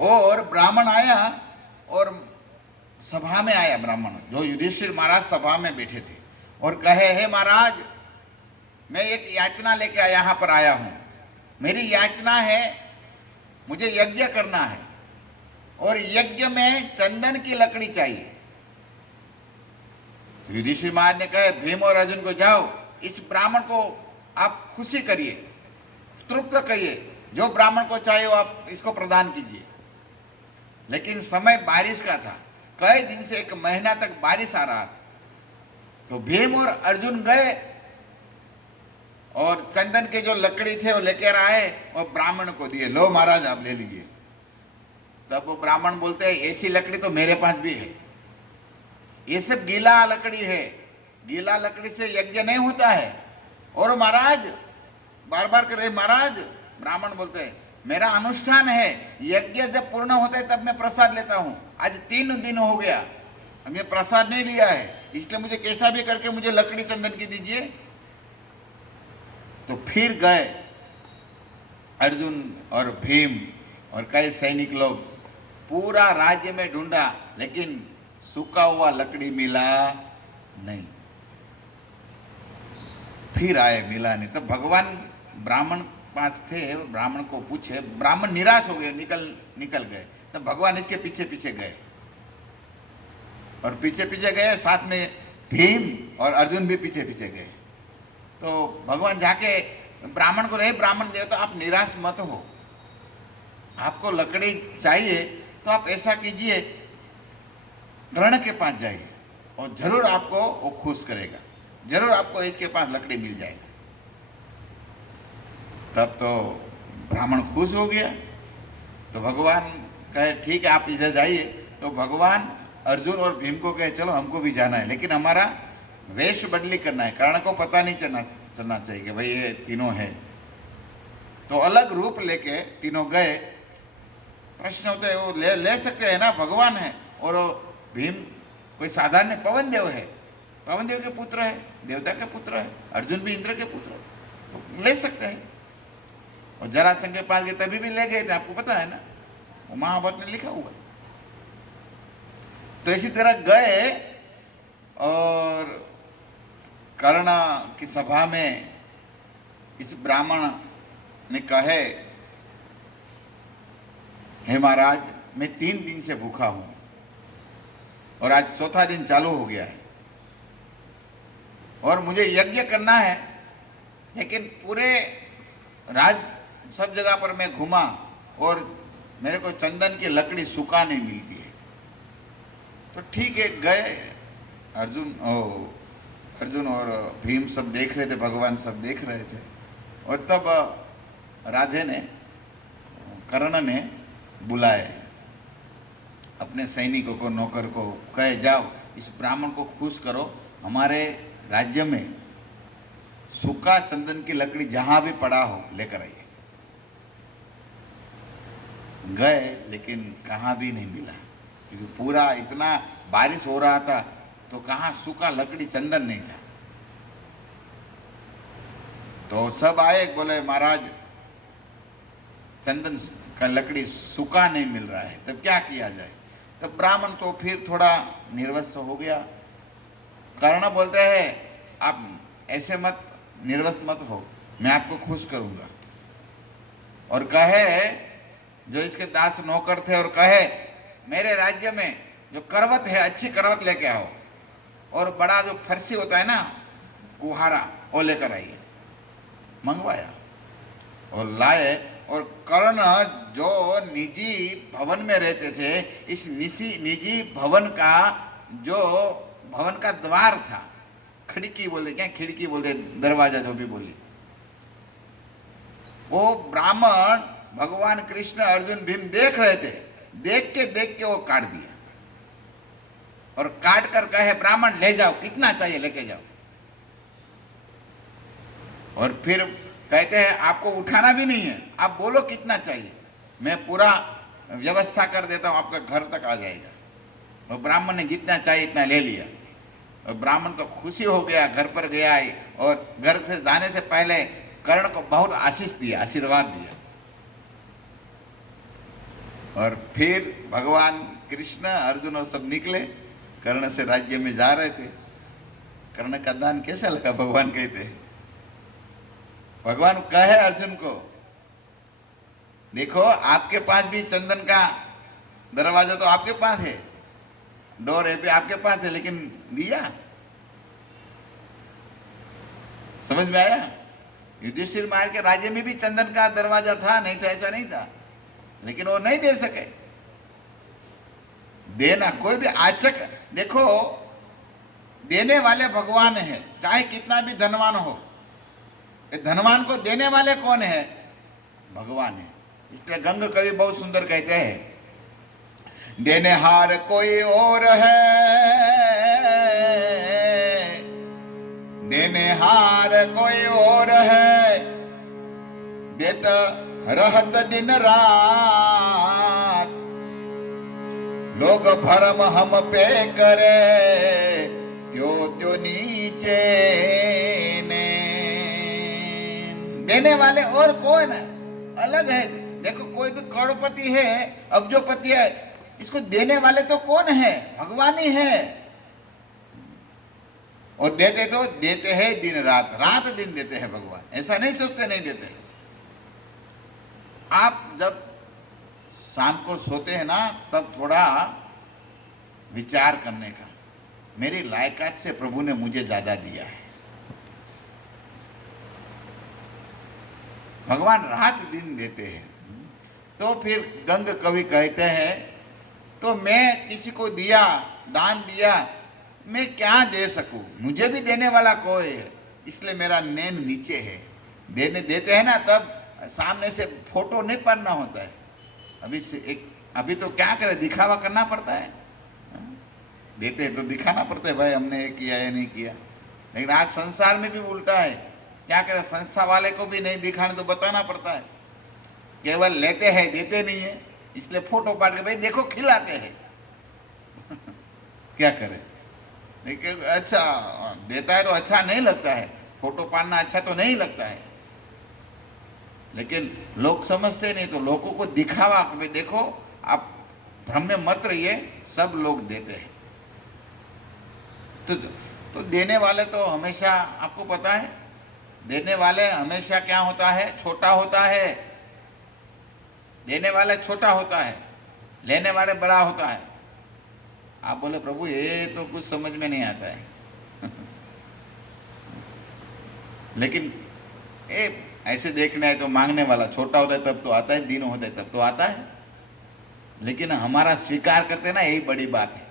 और ब्राह्मण आया और सभा में आया ब्राह्मण, जो युधिष्ठिर महाराज सभा में बैठे थे, और कहे, हे महाराज, मैं एक याचना लेके यहाँ पर आया हूँ। मेरी याचना है, मुझे यज्ञ करना है और यज्ञ में चंदन की लकड़ी चाहिए। तो युधिष्ठिर महाराज ने कहा, भीम और अर्जुन को, जाओ इस ब्राह्मण को आप खुशी करिए, तृप्त करिए, जो ब्राह्मण को चाहिए वो आप इसको प्रदान कीजिए। लेकिन समय बारिश का था, कई दिन से 1 महीना तक बारिश आ रहा था। तो भीम और अर्जुन गए और चंदन के जो लकड़ी थे वो लेकर आए और ब्राह्मण को दिए, लो महाराज आप ले लीजिए। तब वो ब्राह्मण बोलते हैं, ऐसी लकड़ी तो मेरे पास भी है, ये सब गीला लकड़ी है, गीला लकड़ी से यज्ञ नहीं होता है। और महाराज बार बार कर रहे, महाराज, ब्राह्मण बोलते हैं, मेरा अनुष्ठान है, यज्ञ जब पूर्ण होता है तब मैं प्रसाद लेता हूँ। आज 3 दिन हो गया, मैं प्रसाद नहीं लिया है, इसलिए मुझे कैसा भी करके मुझे लकड़ी चंदन की दीजिए। तो फिर गए अर्जुन और भीम और कई सैनिक लोग, पूरा राज्य में ढूंढा, लेकिन सूखा हुआ लकड़ी मिला नहीं। फिर आए, मिला नहीं। तो भगवान ब्राह्मण पास थे, ब्राह्मण को पूछे, ब्राह्मण निराश हो गए, निकल गए। तो भगवान इसके पीछे पीछे गए और पीछे पीछे गए, साथ में भीम और अर्जुन भी पीछे पीछे गए। तो भगवान जाके ब्राह्मण को, रहे ब्राह्मण देवता, आप निराश मत हो, आपको लकड़ी चाहिए तो आप ऐसा कीजिए, कर्ण के पास जाइए और जरूर आपको वो खुश करेगा, जरूर आपको इसके पास लकड़ी मिल जाएगी। तब तो ब्राह्मण खुश हो गया। तो भगवान कहे, ठीक है आप इधर जाइए। तो भगवान अर्जुन और भीम को कहे, चलो हमको भी जाना है, लेकिन हमारा वेश बदली करना है, कर्ण को पता नहीं चलना चाहिए कि भाई ये तीनों है। तो अलग रूप लेके तीनों गए। प्रश्न होता है, वो ले सकते हैं ना, भगवान है, और भीम कोई साधारण पवन देव है, पवन देव के पुत्र है, देवता के पुत्र है, अर्जुन भी इंद्र के पुत्र है, तो ले सकते हैं। और जरासंध के पास गए, तभी भी ले गए थे, आपको पता है ना, वो महाभारत में लिखा हुआ। तो इसी तरह गए और कर्ण की सभा में इस ब्राह्मण ने कहे, हे महाराज, मैं 3 दिन से भूखा हूं और आज 4था दिन चालू हो गया है और मुझे यज्ञ करना है, लेकिन पूरे सब जगह पर मैं घूमा और मेरे को चंदन की लकड़ी सूखा नहीं मिलती है। तो ठीक है, गए अर्जुन और भीम सब देख रहे थे, भगवान सब देख रहे थे। और तब राधे ने, कर्ण ने बुलाए अपने सैनिकों को, नौकर को, कहे, जाओ इस ब्राह्मण को खुश करो, हमारे राज्य में सूखा चंदन की लकड़ी जहां भी पड़ा हो लेकर आइए। गए, लेकिन कहाँ भी नहीं मिला, क्योंकि पूरा इतना बारिश हो रहा था, तो कहाँ सूखा लकड़ी, चंदन नहीं था। तो सब आए, बोले, महाराज चंदन का लकड़ी सूखा नहीं मिल रहा है, तब क्या किया जाए। तब ब्राह्मण तो फिर थोड़ा निर्वस्त्र हो गया। कर्ण बोलते हैं, आप ऐसे मत निर्वस्त्र मत हो, मैं आपको खुश करूंगा। और कहे, जो इसके दास नौकर थे, और कहे, मेरे राज्य में जो करवत है, अच्छी करवत लेके आओ, और बड़ा जो फरसी होता है ना, कुहारा, वो लेकर आइए। मंगवाया और लाए। और कर्ण जो निजी भवन में रहते थे, इस निजी भवन का जो भवन का द्वार था, खिड़की बोले, क्या खिड़की बोलते, दरवाजा जो भी बोली, वो ब्राह्मण भगवान कृष्ण, अर्जुन, भीम देख रहे थे, देख के वो काट दिया और काट कर कहे, ब्राह्मण ले जाओ, कितना चाहिए लेके जाओ। और फिर कहते हैं, आपको उठाना भी नहीं है, आप बोलो कितना चाहिए, मैं पूरा व्यवस्था कर देता हूं, आपका घर तक आ जाएगा। और ब्राह्मण ने जितना चाहिए इतना ले लिया। और ब्राह्मण तो खुशी हो गया, घर पर गया, और घर से जाने से पहले कर्ण को बहुत आशीष दिया, आशीर्वाद दिया। और फिर भगवान कृष्ण अर्जुन और सब निकले, कर्ण से राज्य में जा रहे थे। कर्ण का दान कैसा लगा? भगवान कहते, भगवान कहे अर्जुन को, देखो आपके पास भी चंदन का दरवाजा तो आपके पास है, डोर है पे आपके पास है, लेकिन दिया। समझ में आया? युधिष्ठिर महाराज के राज्य में भी चंदन का दरवाजा था, नहीं था ऐसा नहीं था, लेकिन वो नहीं दे सके। देना कोई भी आचक, देखो देने वाले भगवान है, चाहे कितना भी धनवान हो। धनवान को देने वाले कौन है? भगवान है। इसलिए गंग कवि बहुत सुंदर कहते हैं, देने हार कोई और है, देने हार कोई और है, देता रहत दिन रात, लोग भरम हम पे करे, त्यो त्यो नीचे ने। देने वाले और कौन है? अलग है। देखो कोई भी करोड़पति है, अब्जोपति है, इसको देने वाले तो कौन है? भगवान ही है। और देते तो देते हैं दिन रात, रात दिन देते हैं भगवान, ऐसा नहीं सोचते नहीं देते। आप जब शाम को सोते हैं ना, तब थोड़ा विचार करने का, मेरी लायकात से प्रभु ने मुझे ज्यादा दिया है। भगवान रात दिन देते हैं। तो फिर गंग कवि कहते हैं, तो मैं किसी को दिया, दान दिया, मैं क्या दे सकूं? मुझे भी देने वाला कोई है, इसलिए मेरा नेम नीचे है। देने देते हैं ना, तब सामने से फोटो नहीं पढ़ना होता है। अभी तो क्या करे, दिखावा करना पड़ता है। देते हैं तो दिखाना पड़ता है, भाई हमने ये किया या नहीं किया। लेकिन आज संसार में भी उल्टा है, क्या करे, संस्था वाले को भी नहीं दिखाने तो बताना पड़ता है। केवल लेते हैं, देते नहीं है, इसलिए फोटो पाट के भाई देखो खिलाते हैं। क्या करे? लेकिन अच्छा देता है तो अच्छा नहीं लगता है, फोटो पाड़ना अच्छा तो नहीं लगता है, लेकिन लोग समझते नहीं, तो लोगों को दिखावा, देखो आप भ्रम में मत रहिए, सब लोग देते हैं। तो देने वाले तो हमेशा, आपको पता है, देने वाले हमेशा क्या होता है? छोटा होता है। देने वाले छोटा होता है, लेने वाले बड़ा होता है। आप बोले प्रभु ये तो कुछ समझ में नहीं आता है। लेकिन ऐसे देखना है तो मांगने वाला छोटा होता है तब तो आता है, दीन होता है तब तो आता है, लेकिन हमारा स्वीकार करते ना, यही बड़ी बात है।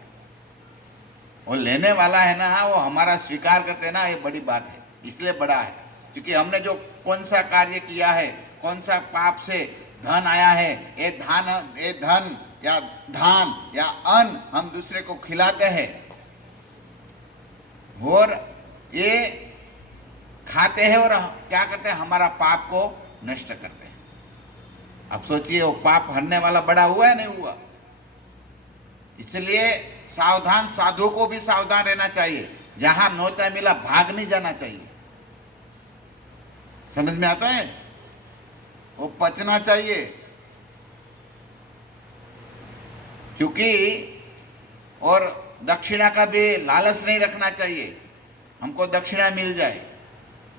वो लेने वाला है ना, वो हमारा स्वीकार करते ना, ये बड़ी बात है, इसलिए बड़ा है। क्योंकि हमने जो कौन सा कार्य किया है, कौन सा पाप से धन आया है, ये धन या धान या अन्न हम दूसरे को खिलाते हैं, और ये खाते हैं और क्या करते हैं? हमारा पाप को नष्ट करते हैं। अब सोचिए, वो पाप हरने वाला बड़ा हुआ है नहीं हुआ? इसलिए सावधान, साधु को भी सावधान रहना चाहिए, जहां न्योता मिला भाग नहीं जाना चाहिए। समझ में आता है? वो पचना चाहिए, क्योंकि और दक्षिणा का भी लालच नहीं रखना चाहिए, हमको दक्षिणा मिल जाए।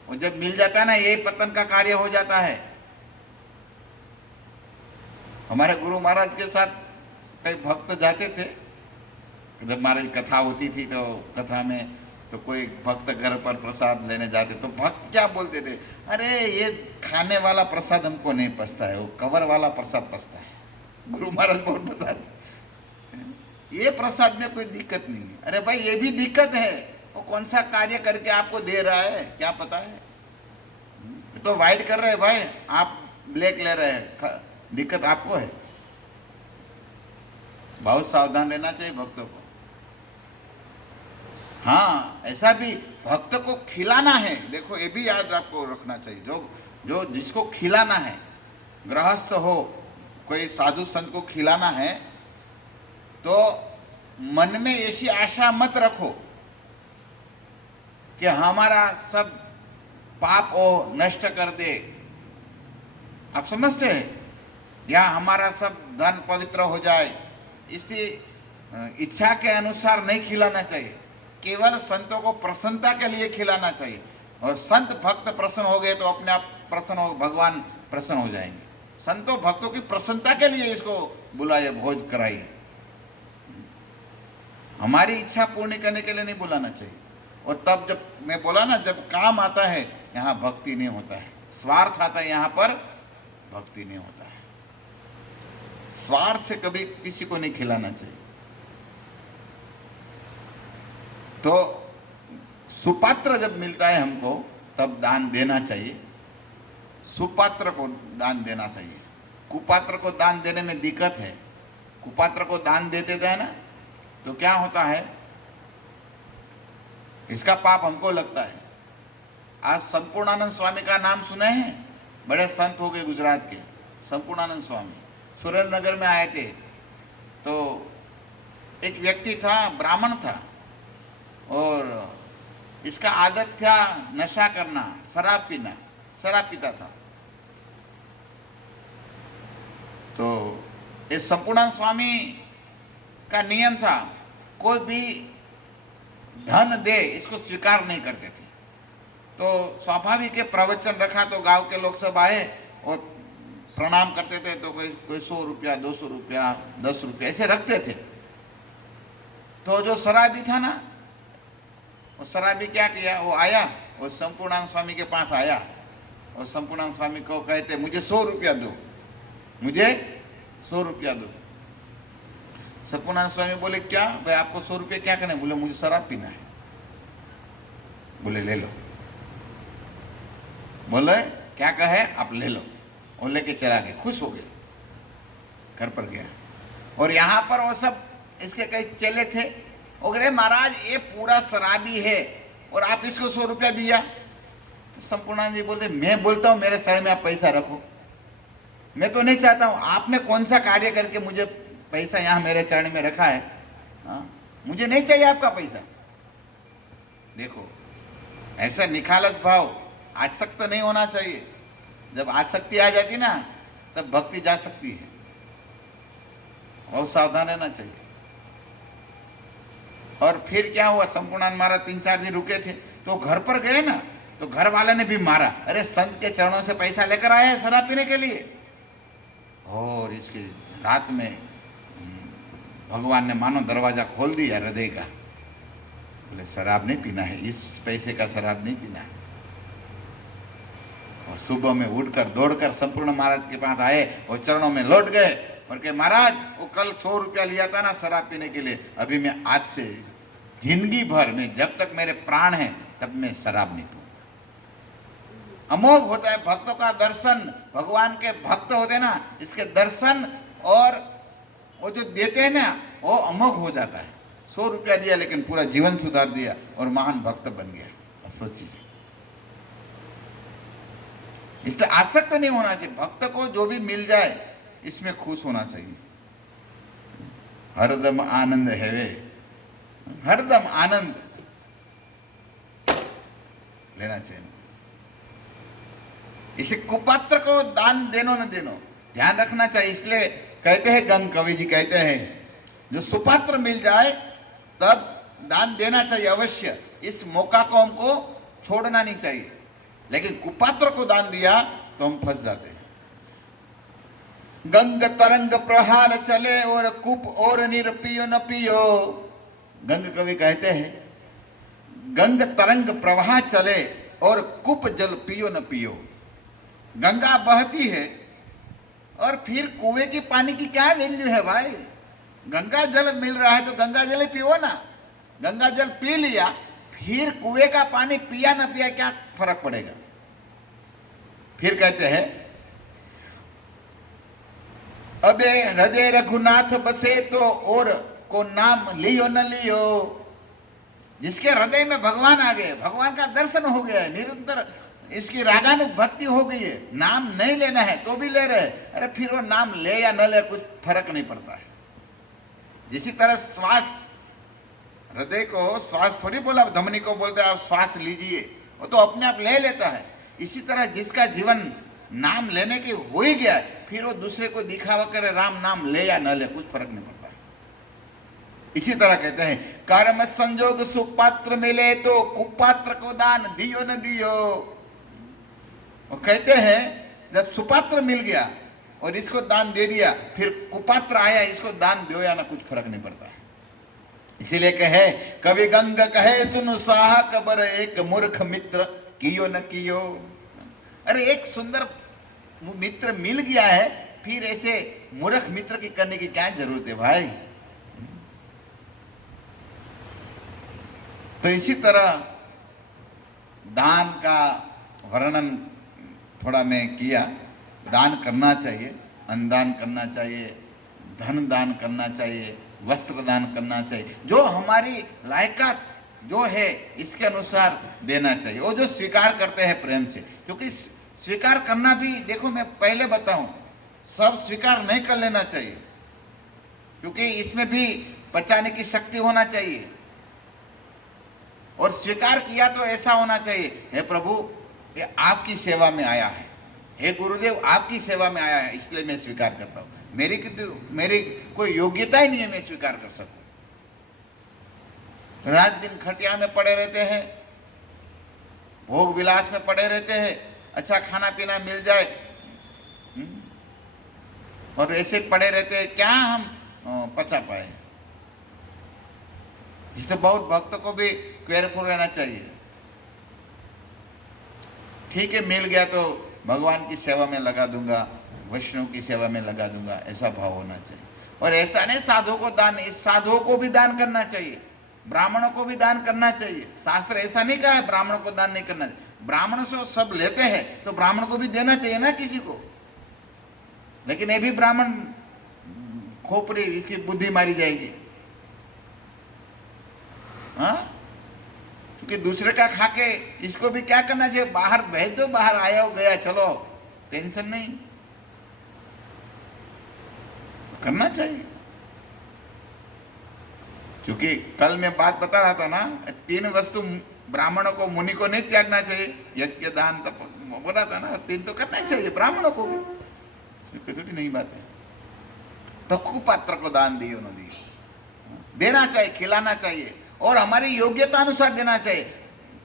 और जब मिल जाता है ना, यही पतन का कार्य हो जाता है। हमारे गुरु महाराज के साथ कई भक्त जाते थे, जब महाराज कथा होती थी तो कथा में तो कोई भक्त घर पर प्रसाद लेने जाते, तो भक्त क्या बोलते थे? अरे ये खाने वाला प्रसाद हमको नहीं पचता है, वो कवर वाला प्रसाद पचता है। गुरु महाराज बहुत बताते, ये प्रसाद में कोई दिक्कत नहीं है। अरे भाई ये भी दिक्कत है, वो कौन सा कार्य करके आपको दे रहा है क्या पता है? तो वाइट कर रहे हैं भाई, आप ब्लैक ले रहे हैं, दिक्कत आपको है। बहुत सावधान रहना चाहिए भक्तों को। हाँ, ऐसा भी भक्त को खिलाना है, देखो ये भी याद आपको रखना चाहिए। जो जिसको खिलाना है, गृहस्थ हो, कोई साधु संत को खिलाना है, तो मन में ऐसी आशा मत रखो कि हमारा सब पाप वो नष्ट कर दे। आप समझते हैं? या हमारा सब धन पवित्र हो जाए, इसी इच्छा के अनुसार नहीं खिलाना चाहिए। केवल संतों को प्रसन्नता के लिए खिलाना चाहिए, और संत भक्त प्रसन्न हो गए तो अपने आप प्रसन्न हो, भगवान प्रसन्न हो जाएंगे। संतों भक्तों की प्रसन्नता के लिए इसको बुलाइए, भोज कराइए, हमारी इच्छा पूर्ण करने के लिए नहीं बुलाना चाहिए। और तब जब मैं बोला ना, जब काम आता है यहाँ भक्ति नहीं होता है, स्वार्थ आता है यहाँ पर भक्ति नहीं होता है। स्वार्थ से कभी किसी को नहीं खिलाना चाहिए। तो सुपात्र जब मिलता है हमको तब दान देना चाहिए, सुपात्र को दान देना चाहिए। कुपात्र को दान देने में दिक्कत है। कुपात्र को दान दे देता है ना, तो क्या होता है, इसका पाप हमको लगता है। आज संपूर्णानंद स्वामी का नाम सुने हैं, बड़े संत हो गए गुजरात के। संपूर्णानंद स्वामी सुरेंद्रनगर में आए थे, तो एक व्यक्ति था, ब्राह्मण था, और इसका आदत था नशा करना, शराब पीना, शराब पीता था। तो इस संपूर्णानंद स्वामी का नियम था, कोई भी धन दे इसको स्वीकार नहीं करते थे। तो स्वाभाविक है, प्रवचन रखा तो गांव के लोग सब आए और प्रणाम करते थे। तो कोई 100 रुपया, 200 रुपया, 10 रुपया ऐसे रखते थे। तो जो शराबी था ना, वो शराबी क्या किया, वो आया और संपूर्णानंद स्वामी के पास आया, और संपूर्णानंद स्वामी को कहते, मुझे 100 रुपया दो, मुझे 100 रुपया दो। संपूर्णानंद स्वामी बोले, क्या भाई, आपको 100 रुपये क्या करना है? बोले, मुझे शराब पीना है। बोले, ले लो। बोले, क्या कहे, आप ले लो। और लेके चला गया, खुश हो गए, घर पर गया। और यहाँ पर वो सब इसके कई चेले थे, वो कहे, महाराज ये पूरा शराबी है और आप इसको 100 रुपया दिया। तो संपूर्णानंद जी बोलते, मैं बोलता हूँ मेरे शरण में आप पैसा रखो, मैं तो नहीं चाहता हूँ, आपने कौन सा कार्य करके मुझे पैसा यहाँ मेरे चरण में रखा है, मुझे नहीं चाहिए आपका पैसा। देखो, ऐसा निखालस भाव, आसक्त नहीं होना चाहिए। जब आसक्ति आ जाती ना, तब भक्ति जा सकती है। बहुत सावधान रहना चाहिए। और फिर क्या हुआ, संपूर्णानंद महाराज 3-4 दिन रुके थे, तो घर पर गए ना, तो घर वाले ने भी मारा, अरे संत के चरणों से पैसा लेकर आया है शराब पीने के लिए। और इसकी रात में भगवान ने मानो दरवाजा खोल दिया हृदय का। बोले, शराब नहीं पीना है, इस पैसे का शराब नहीं पीना है। और सुबह में उठकर दौड़कर संपूर्ण महाराज के पास आए और चरणों में लौट गए और कहे, महाराज वो कल 100 रुपया लिया था ना शराब पीने के लिए, अभी मैं आज से जिंदगी भर में जब तक मेरे प्राण हैं तब मैं शराब नहीं पीऊं। अमोघ होता है भक्तों का दर्शन, भगवान के भक्त होते ना, इसके दर्शन और वो जो देते हैं ना, वो अमोघ हो जाता है। 100 रुपया दिया लेकिन पूरा जीवन सुधार दिया और महान भक्त बन गया। अब सोचिए, इसलिए आसक्त नहीं होना चाहिए। भक्त को जो भी मिल जाए इसमें खुश होना चाहिए। हरदम आनंद है वे, हरदम आनंद लेना चाहिए। इसे कुपात्र को दान देनो न देनो ध्यान रखना चाहिए। इसलिए कहते हैं, गंग कवि जी कहते हैं, जो सुपात्र मिल जाए तब दान देना चाहिए अवश्य। इस मौका को हमको छोड़ना नहीं चाहिए। लेकिन कुपात्र को दान दिया तो हम फंस जाते हैं। गंग तरंग प्रहार चले और कुप और निर पियो न पियो। गंग कवि कहते हैं, गंग तरंग प्रवाह चले और कुप जल पियो न पियो। गंगा बहती है और फिर कुएं की पानी की क्या वैल्यू है भाई? गंगा जल मिल रहा है तो गंगा जल ही पियो ना। गंगा जल पी लिया, फिर कुएं का पानी पिया ना पिया क्या फर्क पड़ेगा? फिर कहते हैं, अबे हृदय रघुनाथ बसे तो और को नाम लियो न लियो। जिसके हृदय में भगवान आ गए, भगवान का दर्शन हो गया है, निरंतर इसकी रागानुग भक्ति हो गई है, नाम नहीं लेना है तो भी ले रहे, अरे फिर वो नाम ले या न ले कुछ फर्क नहीं पड़ता है। जिसी तरह श्वास, हृदय को श्वास थोड़ी बोला, धमनी को बोलते आप श्वास लीजिए, वो तो अपने आप ले लेता है। इसी तरह जिसका जीवन नाम लेने के हो ही गया, फिर वो दूसरे को दिखावा करे, राम नाम ले या न ले, कुछ फर्क नहीं पड़ता। इसी तरह कहते हैं, कर्म संजोग सुपात्र मिले तो कुपात्र को दान दियो न दियो। वो कहते हैं जब सुपात्र मिल गया और इसको दान दे दिया, फिर कुपात्र आया, इसको दान दो या ना, कुछ फर्क नहीं पड़ता है। इसीलिए कहे कवि गंग कहे सुनु साहा कबर, एक मूर्ख मित्र कियो न कियो। अरे एक सुंदर मित्र मिल गया है, फिर ऐसे मूर्ख मित्र की करने की क्या जरूरत है भाई। तो इसी तरह दान का वर्णन थोड़ा मैं किया। दान करना चाहिए, अन्नदान करना चाहिए, धन दान करना चाहिए, वस्त्र दान करना चाहिए, जो हमारी लायकात जो है इसके अनुसार देना चाहिए, वो जो स्वीकार करते हैं प्रेम से। क्योंकि स्वीकार करना भी, देखो मैं पहले बताऊं, सब स्वीकार नहीं कर लेना चाहिए, क्योंकि इसमें भी पचाने की शक्ति होना चाहिए। और स्वीकार किया तो ऐसा होना चाहिए, हे प्रभु ये आपकी सेवा में आया है, हे गुरुदेव आपकी सेवा में आया है, इसलिए मैं स्वीकार करता हूँ। मेरी कोई योग्यता ही नहीं है मैं स्वीकार कर सकूं। रात दिन खटिया में पड़े रहते हैं, भोग विलास में पड़े रहते हैं, अच्छा खाना पीना मिल जाए और ऐसे पड़े रहते हैं, क्या हम पचा पाए। इसलिए बहुत भक्तों को भी केयरफुल रहना चाहिए। ठीक है, मिल गया तो भगवान की सेवा में लगा दूंगा, वैष्णव की सेवा में लगा दूंगा, ऐसा भाव होना चाहिए। और ऐसा नहीं साधुओं को दान, इस साधुओं को भी दान करना चाहिए, ब्राह्मणों को भी दान करना चाहिए। शास्त्र ऐसा नहीं कहा है ब्राह्मणों को दान नहीं करना चाहिए। ब्राह्मण से सब लेते हैं तो ब्राह्मण को भी देना चाहिए ना किसी को। लेकिन ये भी ब्राह्मण खोपड़ी, इसकी बुद्धि मारी जाएगी। हाँ, क्योंकि दूसरे का खा के इसको भी क्या करना चाहिए, बाहर भेज दो, बाहर आया हो गया, चलो टेंशन नहीं, करना चाहिए। क्योंकि कल मैं बात बता रहा था ना, 3 वस्तु ब्राह्मणों को, मुनि को नहीं त्यागना चाहिए, यज्ञ दान तप बोला था ना, 3 तो करना ही चाहिए ब्राह्मणों को भी, इसमें कोई थोड़ी नई बात है। तो कुपात्र को दान दियो न दियो, देना चाहिए, खिलाना चाहिए, और हमारी योग्यता अनुसार देना चाहिए।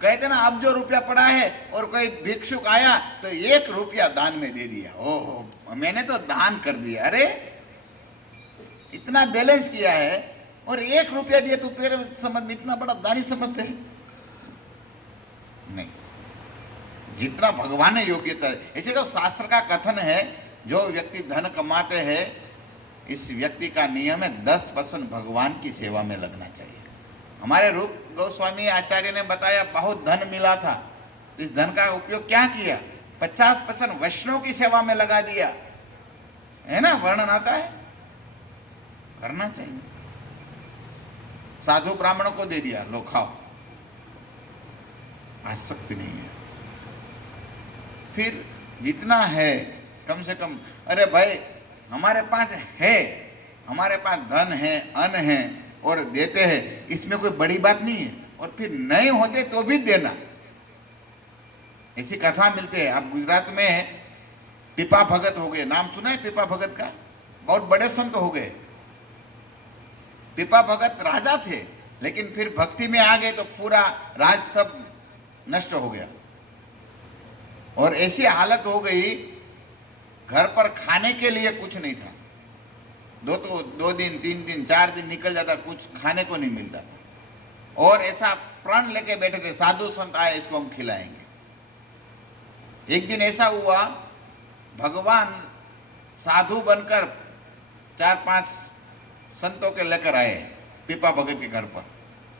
कहते ना, अब जो रुपया पड़ा है और कोई भिक्षुक आया तो 1 रुपया दान में दे दिया, ओहो मैंने तो दान कर दिया। अरे इतना बैलेंस किया है और 1 रुपया दिया तो तेरे समझ में इतना बड़ा दानी समझते हैं? नहीं, जितना भगवान ने योग्यता है। ऐसे तो शास्त्र का कथन है, जो व्यक्ति धन कमाते हैं, इस व्यक्ति का नियम है 10% भगवान की सेवा में लगना चाहिए। हमारे रूप गोस्वामी आचार्य ने बताया, बहुत धन मिला था, तो इस धन का उपयोग क्या किया, 50% वैष्णव की सेवा में लगा दिया, है ना, वर्णन आता है, करना चाहिए। साधु ब्राह्मणों को दे दिया, लो खाओ, आसक्ति नहीं है। फिर जितना है कम से कम, अरे भाई हमारे पास है, हमारे पास धन है, अन्न है और देते हैं, इसमें कोई बड़ी बात नहीं है। और फिर नहीं होते तो भी देना, ऐसी कथा मिलते हैं। आप गुजरात में पिपा भगत हो गए, नाम सुना है पिपा भगत का, बहुत बड़े संत हो गए। पिपा भगत राजा थे, लेकिन फिर भक्ति में आ गए तो पूरा राज सब नष्ट हो गया, और ऐसी हालत हो गई, घर पर खाने के लिए कुछ नहीं था। 2 दिन 3 दिन 4 दिन निकल जाता, कुछ खाने को नहीं मिलता, और ऐसा प्रण लेके बैठे थे, साधु संत आए, इसको हम खिलाएंगे। एक दिन ऐसा हुआ, भगवान साधु बनकर 4-5 संतों के लेकर आए पिपा भगत के घर पर,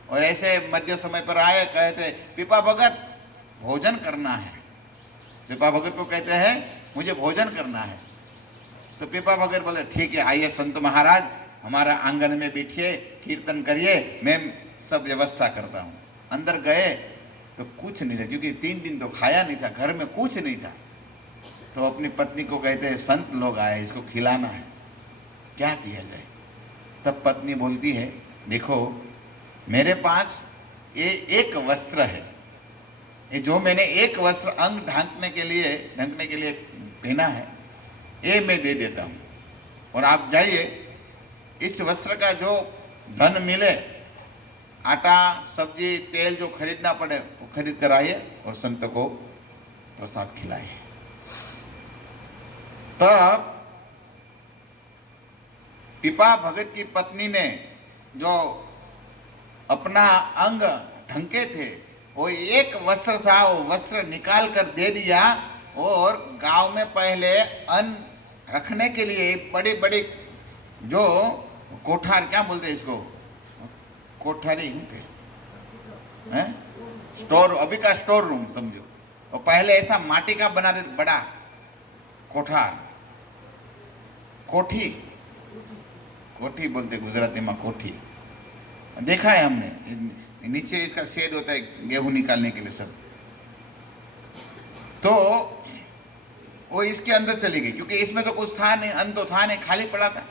और ऐसे मध्य समय पर आए, कहते पिपा भगत भोजन करना है। पिपा भगत को कहते हैं मुझे भोजन करना है। तो पिपा भगत बोले ठीक है, आइए संत महाराज, हमारा आंगन में बैठिए, कीर्तन करिए, मैं सब व्यवस्था करता हूँ। अंदर गए तो कुछ नहीं था, क्योंकि 3 दिन तो खाया नहीं था, घर में कुछ नहीं था। तो अपनी पत्नी को कहते हैं संत लोग आए, इसको खिलाना है, क्या किया जाए। तब पत्नी बोलती है, देखो मेरे पास ये 1 वस्त्र है, ये जो मैंने 1 वस्त्र अंग ढकने के लिए पहना है, ये मैं दे देता हूँ, और आप जाइए, इस वस्त्र का जो धन मिले, आटा, सब्जी, तेल जो खरीदना पड़े वो खरीद कर आइए और संत को प्रसाद खिलाइए। तब पिपा भगत की पत्नी ने जो अपना अंग ढंके थे, वो एक वस्त्र था, वो वस्त्र निकाल कर दे दिया, और गांव में पहले अन्न रखने के लिए बड़ी बड़ी जो कोठार, क्या बोलते हैं इसको, कोठारी हैं, स्टोर, अभी का स्टोर रूम समझो, और पहले ऐसा माटी का बना देते, बड़ा कोठार, कोठी, कोठी बोलते गुजराती में, कोठी देखा है हमने, नीचे इसका छेद होता है गेहूं निकालने के लिए सब, तो वो इसके अंदर चली गई, क्योंकि इसमें तो कुछ था नहीं, अन्न तो था नहीं, खाली पड़ा था।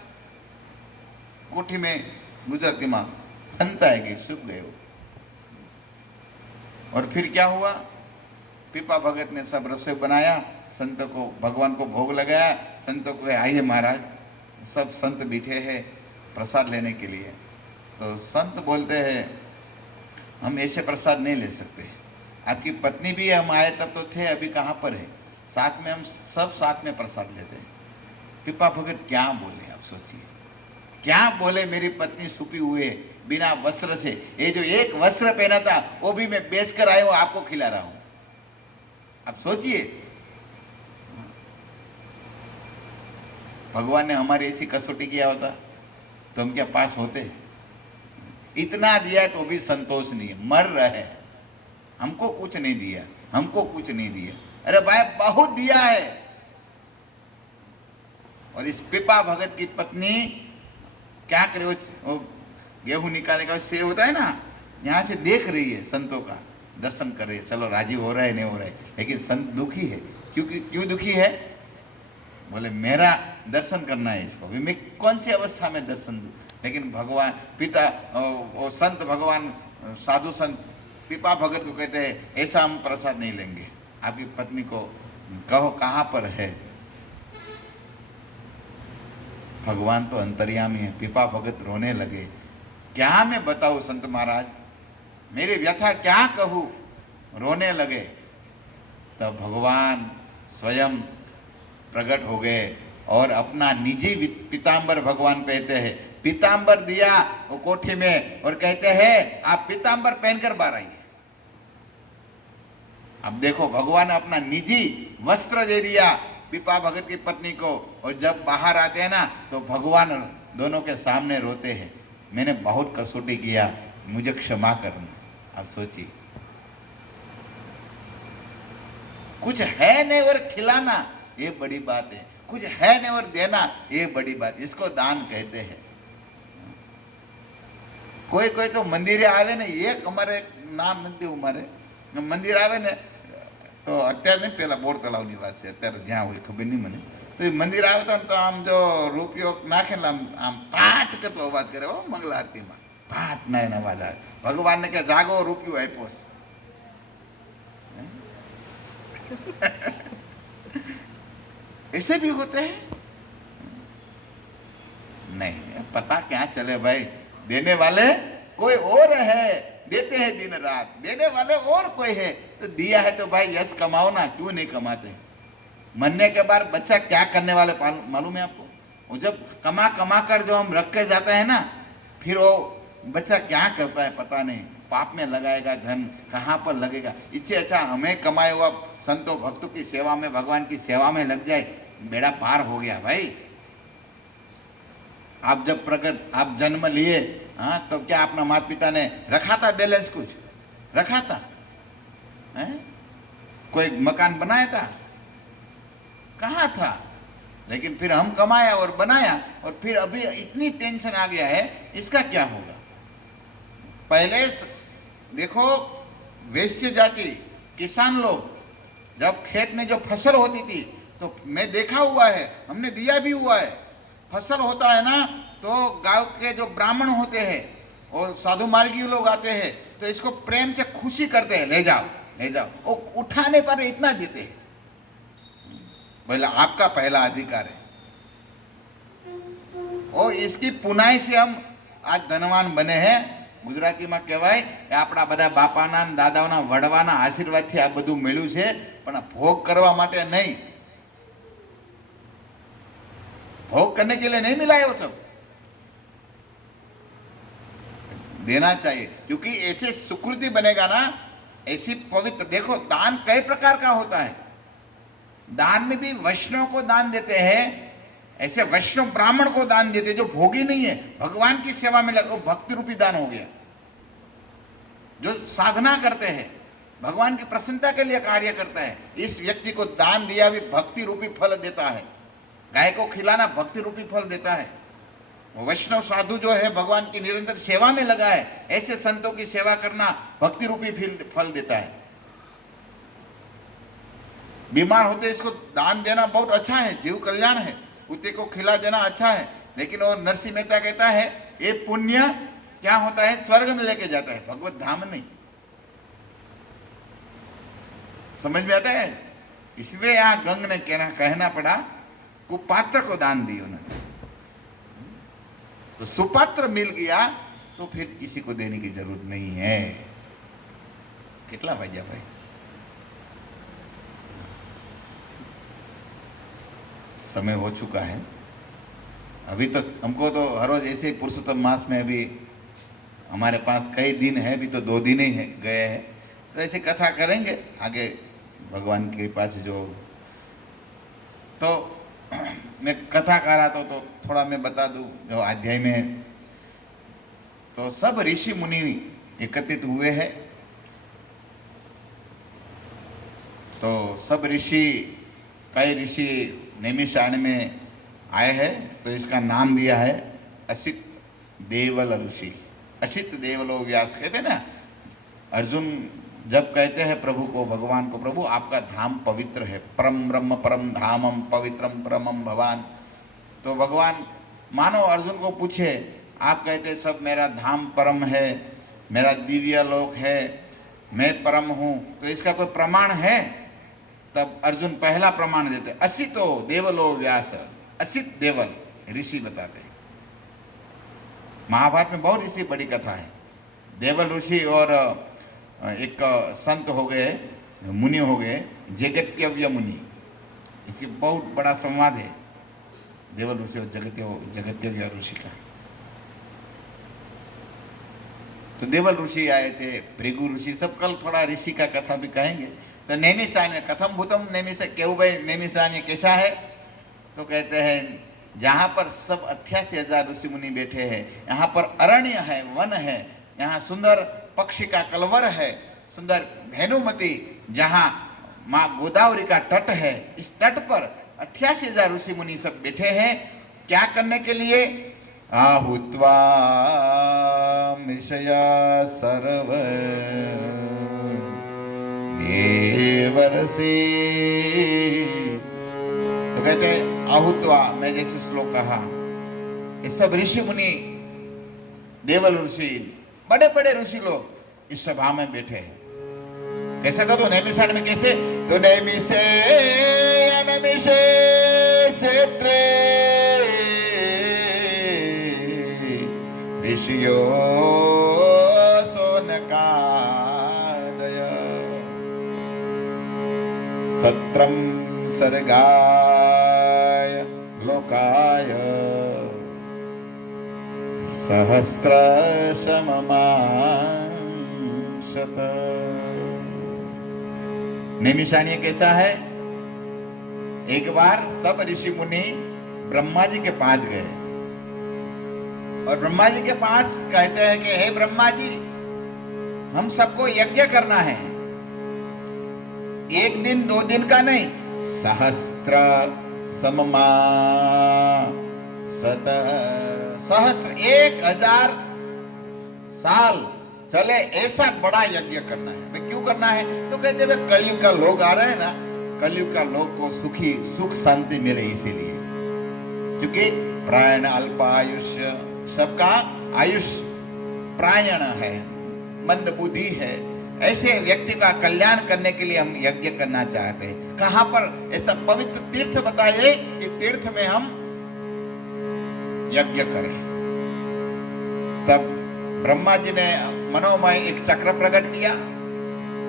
कोठी में गुजराती में बनता है कि सूख गए वो। और फिर क्या हुआ, पिपा भगत ने सब रसोई बनाया, संत को, भगवान को भोग लगाया, संतों को आइए महाराज, सब संत बैठे हैं प्रसाद लेने के लिए। तो संत बोलते हैं हम ऐसे प्रसाद नहीं ले सकते, आपकी पत्नी भी, हम आए तब तो थे, अभी कहाँ पर है, साथ में हम सब साथ में प्रसाद लेते हैं। पिपा भगत क्या बोले, आप सोचिए क्या बोले, मेरी पत्नी सुखी हुए बिना वस्त्र से, ये जो एक वस्त्र पहना था वो भी मैं बेच कर आया हूं, आपको खिला रहा हूं। आप सोचिए, भगवान ने हमारी ऐसी कसौटी किया होता तो हम क्या पास होते? इतना दिया है तो भी संतोष नहीं है, मर रहे, हमको कुछ नहीं दिया, हमको कुछ नहीं दिया। अरे भाई बहुत दिया है। और इस पिपा भगत की पत्नी क्या करे, वो गेहूं निकालेगा, से होता है ना, यहाँ से देख रही है संतों का, दर्शन कर रही है, चलो राजी हो रहा है नहीं हो रहा है, लेकिन संत दुखी है। क्यों दुखी है? बोले मेरा दर्शन करना है इसको, अभी मैं कौन सी अवस्था में दर्शन दूं? लेकिन भगवान पिता, वो संत भगवान, साधु संत पिपा भगत को कहते हैं ऐसा हम प्रसाद नहीं लेंगे, आपकी पत्नी को कहो कहाँ पर है। भगवान तो अंतर्यामी है। पिपा भगत रोने लगे, क्या मैं बताऊं संत महाराज, मेरी व्यथा क्या कहूं, रोने लगे। तब भगवान स्वयं प्रकट हो गए और अपना निजी पीताम्बर भगवान पहनते हैं, पीताम्बर दिया वो कोठी में और कहते हैं आप पीताम्बर पहनकर बाहर आइए। अब देखो भगवान ने अपना निजी वस्त्र दे दिया पिपा भगत की पत्नी को, और जब बाहर आते हैं ना तो भगवान दोनों के सामने रोते हैं, मैंने बहुत कसौटी किया, मुझे क्षमा करना। आप सोचिए, कुछ है नहीं और खिलाना ये बड़ी बात है, कुछ है नहीं और देना ये बड़ी बात, इसको दान कहते हैं। कोई कोई तो मंदिर आवे ने, एक हमारे नाम नहीं हमारे मंदिर आवे ने तो अत्यार नहीं, पहला बोर तलाव ની વાત છે, અત્યારે જ્યાં હોય ખબર નહીં મને, તો એ મંદિર આવતા ને તો આમ જો રૂપિયો નાખે ને આમ પાટ કરતો અવાજ કરે, હો મંગલા આરતીમાં પાટ ના એનો અવાજ આવે, ભગવાનને કે જાગો રૂપિયો આપ્યો છે। ऐसे भी होते हैं? नहीं, पता क्या चले भाई, देने वाले कोई और है, देते हैं दिन रात, देने वाले और कोई है, तो दिया है तो भाई यश कमाओ ना, क्यों नहीं कमाते? मरने के बाद बच्चा क्या करने वाले मालूम है आपको? वो जब कमा कमा कर जो हम रख के जाते हैं ना, फिर वो बच्चा क्या करता है पता नहीं, पाप में लगाएगा धन, कहाँ पर लगेगा। इससे अच्छा हमें कमाए हुआ संतों भक्तों की सेवा में, भगवान की सेवा में लग जाए, बेड़ा पार हो गया भाई। आप जब प्रकट, आप जन्म लिए, हाँ, तो क्या अपना माता पिता ने रखा था बैलेंस, कुछ रखा था? कोई मकान बनाया था? कहाँ था? लेकिन फिर हम कमाया और बनाया, और फिर अभी इतनी टेंशन आ गया है, इसका क्या होगा? पहले देखो, वैश्य जाति किसान लोग जब खेत में जो फसल होती थी, तो मैं देखा हुआ है, हमने दिया भी हुआ है, फसल होता है ना तो गांव के जो ब्राह्मण होते हैं और साधु मार्गी लोग आते हैं, तो इसको प्रेम से खुशी करते हैं, ले जाओ ले जाओ, वो उठाने पर इतना देते हैं। बोला आपका पहला अधिकार है। और इसकी पुनाई से हम आज धनवान बने हैं। ગુજરાતીમાં કહેવાય કે આપણા બધા બાપાના ને દાદાઓના વડવાના આશીર્વાદથી આ બધું મળ્યું છે, પણ ભોગ કરવા માટે નહીં, भोग करने के लिए नहीं मिला है वो सब, देना चाहिए। क्योंकि ऐसे सुकृति बनेगा ना, ऐसी पवित्र। देखो दान कई प्रकार का होता है। दान में भी वैष्णव को दान देते हैं, ऐसे वैष्णव ब्राह्मण को दान देते जो भोगी नहीं है, भगवान की सेवा में लगे, भक्ति रूपी दान हो गया। जो साधना करते हैं, भगवान की प्रसन्नता के लिए कार्य करता है, इस व्यक्ति को दान दिया भी भक्ति रूपी फल देता है। गाय को खिलाना भक्ति रूपी फल देता है। वैष्णव साधु जो है भगवान की निरंतर सेवा में लगा है, ऐसे संतों की सेवा करना भक्ति रूपी फल देता है। बीमार होते इसको दान देना बहुत अच्छा है, जीव कल्याण है। कुत्ते को खिला देना अच्छा है, लेकिन वो नरसिंह मेहता कहता है ये पुण्य क्या होता है, स्वर्ग में लेके जाता है, भगवत धाम नहीं। समझ में आता है? इसलिए यहाँ गंग ने कहना पड़ा कुपात्र को दान दियो ना, तो सुपात्र मिल गया तो फिर किसी को देने की जरूरत नहीं है। कितना भाई भाई समय हो चुका है। अभी तो हमको तो हर रोज ऐसे पुरुषोत्तम मास में अभी हमारे पास कई दिन है, अभी तो 2 दिन ही गए हैं, तो ऐसे कथा करेंगे आगे भगवान के पास। जो तो मैं कथा कर रहा था तो थोड़ा मैं बता दूं, जो अध्याय में तो सब ऋषि मुनि एकत्रित हुए हैं। तो सब ऋषि, कई ऋषि नैमिषारण्य में आए हैं, तो इसका नाम दिया है असित देवल ऋषि। असित देवलो व्यास कहते हैं ना, अर्जुन जब कहते हैं प्रभु को, भगवान को, प्रभु आपका धाम पवित्र है, परम ब्रह्म परम धामम पवित्रम परमम भवान। तो भगवान मानो अर्जुन को पूछे, आप कहते सब मेरा धाम परम है, मेरा दिव्य लोक है, मैं परम हूँ, तो इसका कोई प्रमाण है? तब अर्जुन पहला प्रमाण देते, असितो देवलो व्यास। असित देवल ऋषि बताते। महाभारत में बहुत ऋषि बड़ी कथा है। देवल ऋषि और एक संत हो गए, मुनि हो गए, जगत्यव्य मुनि। इसकी बहुत बड़ा संवाद है देवल ऋषि और जगत्यव्य ऋषि का। तो देवल ऋषि आए थे, भृगु ऋषि, सब कल थोड़ा ऋषि का कथा भी कहेंगे। तो नैमिषारण्य कथम भूतम नैमिषारण्य, केहू भाई नैमिषारण्य कैसा है? तो कहते हैं जहाँ पर सब 88,000 ऋषि मुनि बैठे हैं, यहाँ पर अरण्य है, वन है, यहाँ सुंदर पक्षी का कलवर है, सुंदर धेनुमती, जहाँ माँ गोदावरी का तट है, इस तट पर 88,000 ऋषि मुनि सब बैठे हैं। क्या करने के लिए? आहुत्वा मिषया सर्व देवर्षि। तो कहते आहुत्वा, मैं जैसे श्लोक कहा, ये सब ऋषि मुनि, देवल ऋषि, बड़े बड़े ऋषि लोग इस सभा में बैठे हैं। कैसे था? तो नैमिषारण्य में कैसे? तो नैमिषे अनमिषे क्षेत्रे ऋषियो सोनकादय सत्रम सर्गाय लोकाय सहस्रशममांशत। नैमिषारण्य कैसा है? एक बार सब ऋषि मुनि ब्रह्मा जी के पास गए और ब्रह्मा जी के पास कहते हैं कि हे ब्रह्मा जी, हम सबको यज्ञ करना है, 1 दिन 2 दिन का नहीं, सहस्त्र सममा सत, सहस्र 1000 साल चले ऐसा बड़ा यज्ञ करना है। भाई क्यों करना है? तो कहते हैं कलयुग का लोग आ रहे हैं ना, कलयुग का लोग को सुख शांति मिले, इसीलिए। क्योंकि प्रायण अल्पायुष्य, सबका आयुष प्रायण है, मंद बुद्धि है, ऐसे व्यक्ति का कल्याण करने के लिए हम यज्ञ करना चाहते हैं। कहां पर ऐसा पवित्र तीर्थ बताइए कि तीर्थ में हम यज्ञ करें। तब ब्रह्मा जी ने मनोमय एक चक्र प्रकट किया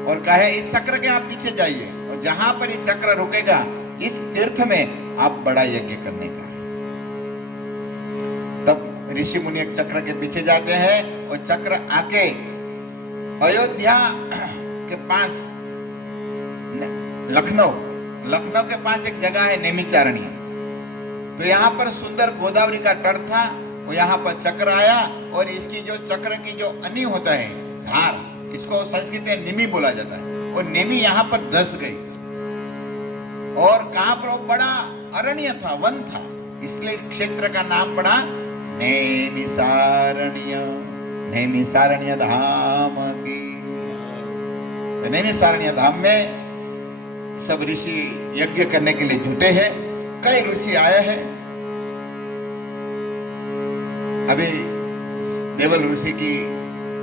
और कहे इस चक्र के आप पीछे जाइए और जहां पर ये चक्र रुकेगा इस तीर्थ में आप बड़ा यज्ञ करने का। तब ऋषि मुनि एक चक्र के पीछे जाते हैं और चक्र आके अयोध्या के पास लखनऊ के पास एक जगह है नेमिचारण्य। तो यहाँ पर सुंदर गोदावरी का तट था, वो यहाँ पर चक्र आया और इसकी जो चक्र की जो अनी होता है धार, इसको संस्कृत में निमी बोला जाता है, और निमी यहाँ पर धस गई और कहाँ पर वो बड़ा अरण्य था, वन था, इसलिए इस क्षेत्र का नाम पड़ा नैमिषारण्य। नैमिषारण्य धाम की। तो नैमिषारण्य धाम में सब ऋषि यज्ञ करने के लिए जुटे हैं। कई ऋषि आए हैं। अभी देवल ऋषि की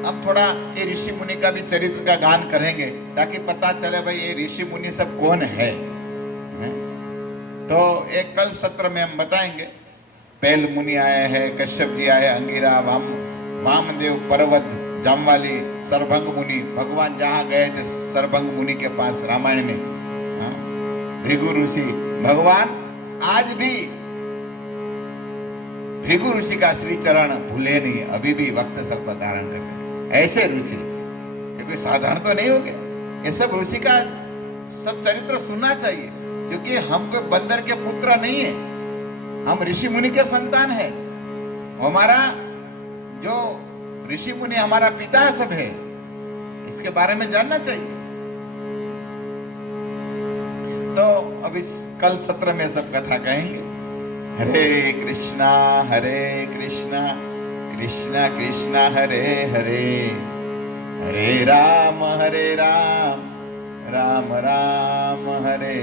हम थोड़ा ये ऋषि मुनि का भी चरित्र का गान करेंगे ताकि पता चले भाई ये ऋषि मुनि सब कौन है? तो एक कल सत्र में हम बताएंगे। पैल मुनि आए हैं, कश्यप जी आए, अंगिरा, वामदेव, पर्वत, जामवाली, सरभंग मुनि। भगवान जहां गए थे सरभंग मुनि के पास रामायण में, भृगु ऋषि। भगवान आज भी भृगु ऋषि का श्री चरण भूले नहीं, अभी भी वक्त स्वल्प धारण करते। ऐसे ऋषि ये कोई साधारण तो नहीं हो गया। ये सब ऋषि का सब चरित्र सुनना चाहिए, क्योंकि हम कोई बंदर के पुत्र नहीं है, हम ऋषि मुनि के संतान है। हमारा जो ऋषि मुनि हमारा पिता सब है, इसके बारे में जानना चाहिए। तो अब इस कल सत्र में सब कथा कहेंगे। हरे कृष्णा कृष्णा कृष्णा हरे हरे, हरे राम राम राम हरे